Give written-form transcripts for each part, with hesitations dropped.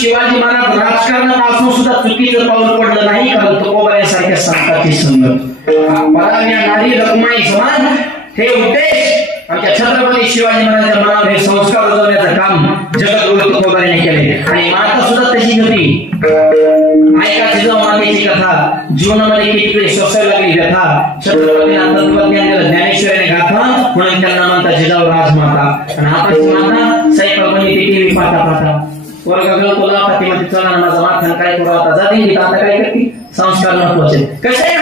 शिवाजी महाराज राजकारणात असून सुद्धा चुकीचं पाऊल पडलं नाही, कारण तुकोबाऱ्यासारख्या संतांची संगत पराज्ञा नारी रखमाई समाज हे उद्देश आमच्या छत्रपती शिवाजी महाराजांच्या मनावर हे संस्कार रुजवण्याचं काम जगद्गुरु तुकोबाऱ्याने केले. आणि माता सुद्धा तशी होती. ऐका जिजाऊ मातेची कथा, जीवनामध्ये किती सोसायला लागली व्यथा, छत्रपतींना तत्वज्ञान दिलं ज्ञानेश्वरीने गाथा, म्हणून त्यांना म्हणतात जिजाऊ राजमाता. आणि आताची माता साईबाबांनी ते टीव्ही पाहता पाहता वर्ग गेलो तुला पाठी मध्ये चला माझा माथान काय करू आता जाते की आता काय करते. संस्कार महत्वाचे कसे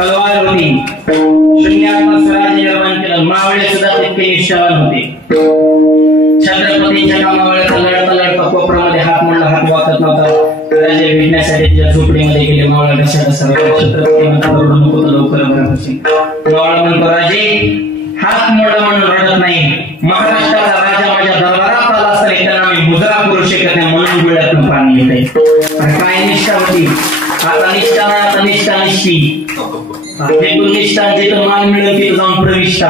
तलवार होती, शून्यात्मक स्वराज्य निर्माण केलं. मावळे सुद्धा तितके निष्ठावान होते. छत्रपतींच्या कामामुळे लढता लढता कोपरामध्ये हात मोडला, हात वाकत नव्हता. राजे भेटण्यासाठी त्या झोपडीमध्ये गेले. मावळा ढसा छत्रपती म्हणतात रडू नको तर लवकर बरं होशील. मावळा म्हणतो राजे हात मोडला म्हणून रडत नाही. महाराष्ट्राचा राजा माझ्या दरबारात आला असता त्यांना मी मुजरा करू शकत नाही म्हणून डोळ्यातून पाणी येते. काय निष्ठा होती. आता निष्ठा नाही, आता निष्ठा निष्ठी. जिथून निष्ठा जिथून मान मिळेल तिथं जाऊन प्रविष्ठा.